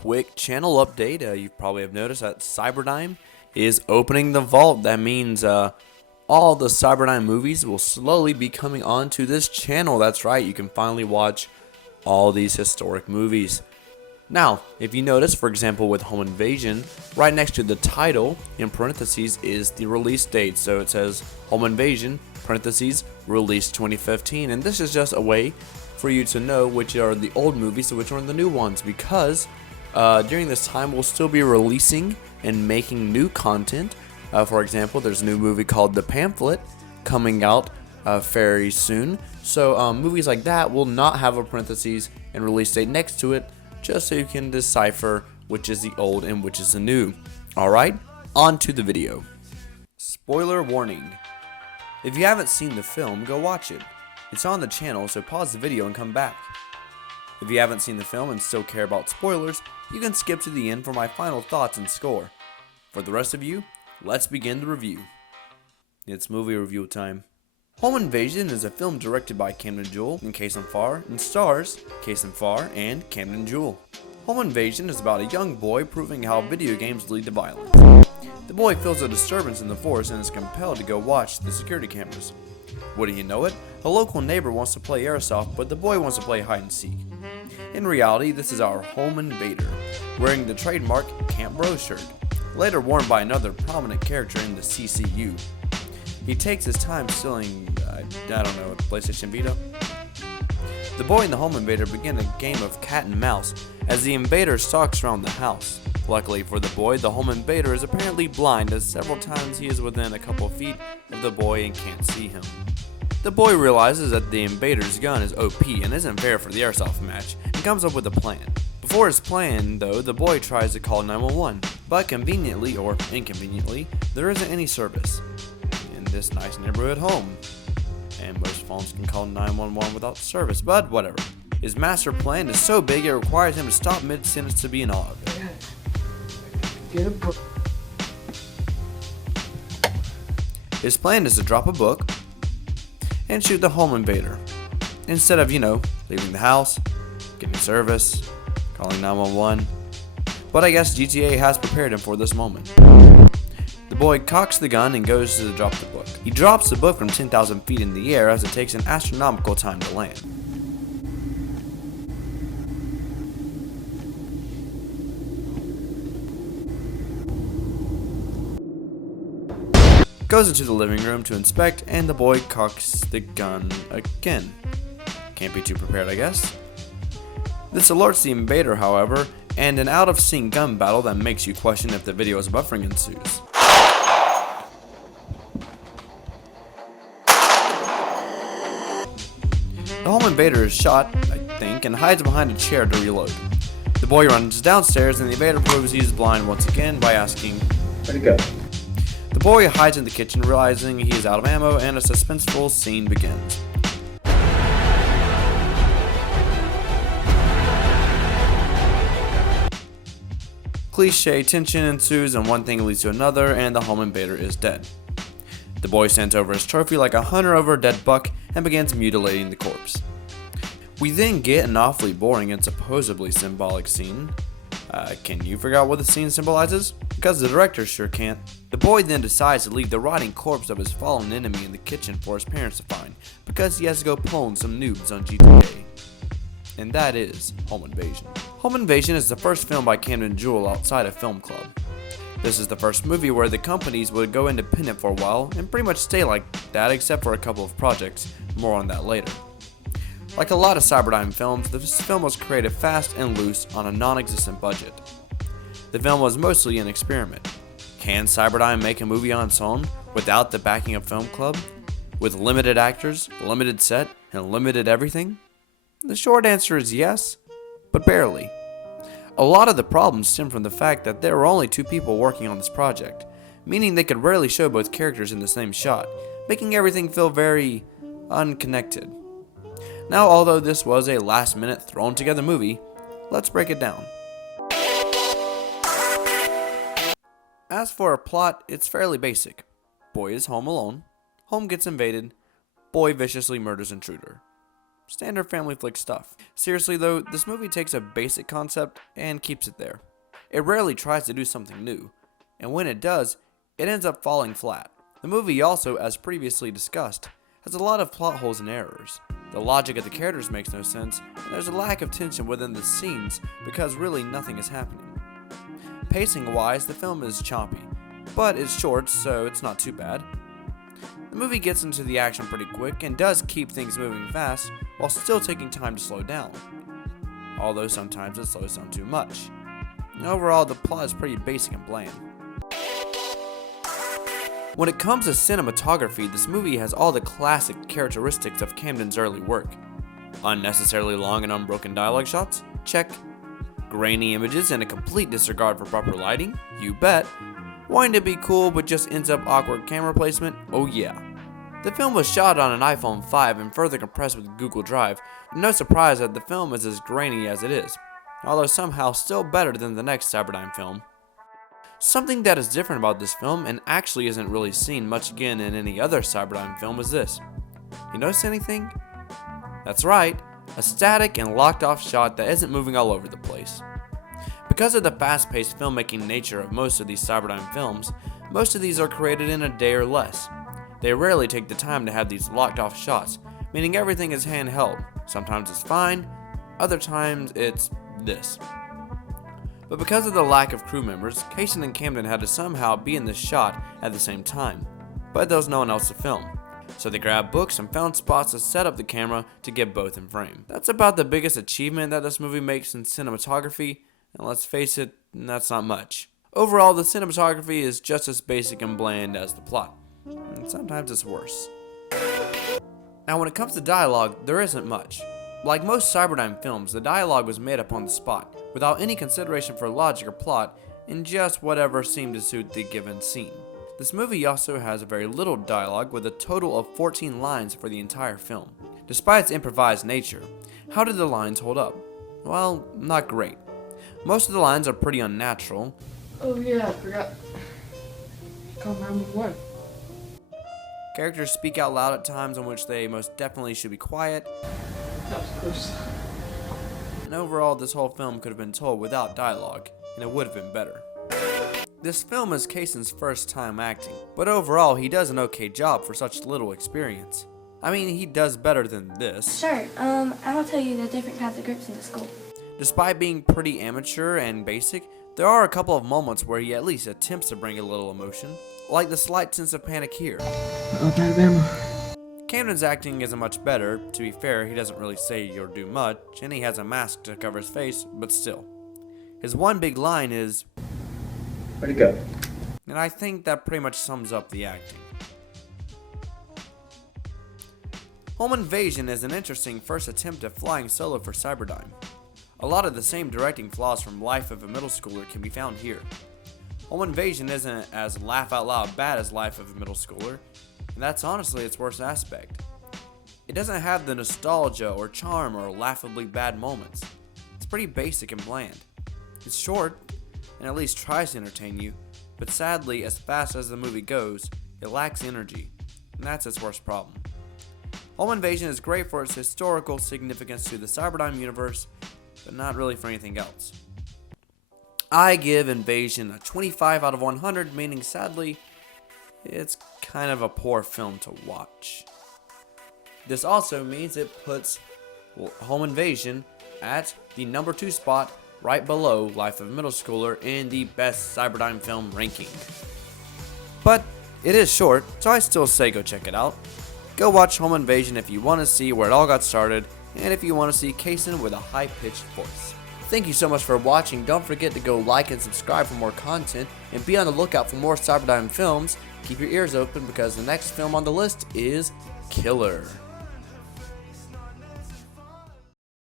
quick channel update. You probably have noticed that Cyberdime is opening the vault. That means all the Cyberdime movies will slowly be coming onto this channel. That's right, you can finally watch all these historic movies. Now, if you notice, for example, with Home Invasion, right next to the title, in parentheses, is the release date. So it says Home Invasion, parentheses, release 2015. And this is just a way for you to know which are the old movies and which are the new ones, because during this time we'll still be releasing and making new content. For example, there's a new movie called The Pamphlet coming out very soon. So movies like that will not have a parentheses and release date next to it, just so you can decipher which is the old and which is the new. Alright, on to the video. Spoiler warning. If you haven't seen the film, go watch it. It's on the channel, so pause the video and come back. If you haven't seen the film and still care about spoilers, you can skip to the end for my final thoughts and score. For the rest of you, let's begin the review. It's movie review time. Home Invasion is a film directed by Camden, Jewell and Cason Farr and stars Cason Farr and Camden, Jewell. Home Invasion is about a young boy proving how video games lead to violence. The boy feels a disturbance in the force and is compelled to go watch the security cameras. Wouldn't you know it, a local neighbor wants to play airsoft, but the boy wants to play hide and seek. In reality, this is our home invader, wearing the trademark Camp Bro shirt, later worn by another prominent character in the CCU. He takes his time stealing, I don't know, a PlayStation Vita. The boy and the home invader begin a game of cat and mouse as the invader stalks around the house. Luckily for the boy, the home invader is apparently blind, as several times he is within a couple feet of the boy and can't see him. The boy realizes that the invader's gun is OP and isn't fair for the airsoft match, and comes up with a plan. Before his plan, though, the boy tries to call 911, but conveniently or inconveniently, there isn't any service in this nice neighborhood home, and most phones can call 911 without service, but whatever. His master plan is so big it requires him to stop mid-sentence to be in awe of it. His plan is to drop a book and shoot the home invader, instead of, leaving the house, getting service, calling 911. But I guess GTA has prepared him for this moment. The boy cocks the gun and goes to drop the book. He drops the book from 10,000 feet in the air, as it takes an astronomical time to land. Goes into the living room to inspect, and the boy cocks the gun again. Can't be too prepared, I guess. This alerts the invader, however, and an out-of-sync gun battle that makes you question if the video's buffering ensues. The home invader is shot, I think, and hides behind a chair to reload. The boy runs downstairs, and the invader proves he is blind once again by asking, "Where'd he go?" The boy hides in the kitchen, realizing he is out of ammo, and a suspenseful scene begins. Cliche tension ensues, and one thing leads to another, and the home invader is dead. The boy stands over his trophy like a hunter over a dead buck and begins mutilating the corpse. We then get an awfully boring and supposedly symbolic scene. Can you figure out what the scene symbolizes? Because the director sure can't. The boy then decides to leave the rotting corpse of his fallen enemy in the kitchen for his parents to find, because he has to go pwn some noobs on GTA. And that is Home Invasion. Home Invasion is the first film by Camden Jewell outside a film club. This is the first movie where the companies would go independent for a while and pretty much stay like that, except for a couple of projects. More on that later. Like a lot of Cyberdime films, this film was created fast and loose on a non-existent budget. The film was mostly an experiment. Can Cyberdime make a movie on its own without the backing of film club? With limited actors, limited set, and limited everything? The short answer is yes, but barely. A lot of the problems stem from the fact that there were only 2 people working on this project, meaning they could rarely show both characters in the same shot, making everything feel very unconnected. Now, although this was a last-minute thrown-together movie, let's break it down. As for a plot, it's fairly basic. Boy is home alone, home gets invaded, boy viciously murders intruder. Standard family flick stuff. Seriously though, this movie takes a basic concept and keeps it there. It rarely tries to do something new, and when it does, it ends up falling flat. The movie also, as previously discussed, has a lot of plot holes and errors. The logic of the characters makes no sense, and there's a lack of tension within the scenes because really nothing is happening. Pacing wise, the film is choppy, but it's short, so it's not too bad. The movie gets into the action pretty quick and does keep things moving fast while still taking time to slow down, although sometimes it slows down too much. Overall, the plot is pretty basic and bland. When it comes to cinematography, this movie has all the classic characteristics of Camden's early work. Unnecessarily long and unbroken dialogue shots? Check. Grainy images and a complete disregard for proper lighting? You bet. Wanting to be cool but just ends up awkward camera placement? Oh yeah. The film was shot on an iPhone 5 and further compressed with Google Drive. No surprise that the film is as grainy as it is, although somehow still better than the next Cyberdime film. Something that is different about this film and actually isn't really seen much again in any other Cyberdime film is this. You notice anything? That's right, a static and locked off shot that isn't moving all over the place. Because of the fast-paced filmmaking nature of most of these Cyberdime films, most of these are created in a day or less. They rarely take the time to have these locked off shots, meaning everything is handheld. Sometimes it's fine, other times it's this. But because of the lack of crew members, Cason and Camden had to somehow be in the shot at the same time, but there was no one else to film. So they grabbed books and found spots to set up the camera to get both in frame. That's about the biggest achievement that this movie makes in cinematography, and let's face it, that's not much. Overall, the cinematography is just as basic and bland as the plot, and sometimes it's worse. Now when it comes to dialogue, there isn't much. Like most Cyberdime films, the dialogue was made up on the spot, without any consideration for logic or plot, and just whatever seemed to suit the given scene. This movie also has very little dialogue with a total of 14 lines for the entire film. Despite its improvised nature, how did the lines hold up? Well, not great. Most of the lines are pretty unnatural. Oh yeah, I forgot. Call 911. Characters speak out loud at times in which they most definitely should be quiet. That was close. And overall, this whole film could have been told without dialogue, and it would have been better. This film is Cason's first time acting, but overall he does an okay job for such little experience. I mean, he does better than this. Sure, I'll tell you the different kinds of groups in the school. Despite being pretty amateur and basic, there are a couple of moments where he at least attempts to bring a little emotion, like the slight sense of panic here. Alabama. Camden's acting isn't much better. To be fair, he doesn't really say or do much, and he has a mask to cover his face, but still. His one big line is, Where'd it go? and I think that pretty much sums up the acting. Home Invasion is an interesting first attempt at flying solo for Cyberdime. A lot of the same directing flaws from Life of a Middle Schooler can be found here. Home Invasion isn't as laugh-out-loud bad as Life of a Middle Schooler, and that's honestly its worst aspect. It doesn't have the nostalgia or charm or laughably bad moments. It's pretty basic and bland. It's short, and at least tries to entertain you, but sadly, as fast as the movie goes, it lacks energy, and that's its worst problem. Home Invasion is great for its historical significance to the Cyberdime universe, but not really for anything else. I give Invasion a 25 out of 100, meaning sadly, it's kind of a poor film to watch. This also means it puts Home Invasion at the number 2 spot, right below Life of a Middle Schooler in the best Cyberdime film ranking. But it is short, so I still say go check it out. Go watch Home Invasion if you want to see where it all got started, and if you want to see Cason with a high-pitched voice. Thank you so much for watching. Don't forget to go like and subscribe for more content, and be on the lookout for more Cyberdime films. Keep your ears open because the next film on the list is Killer.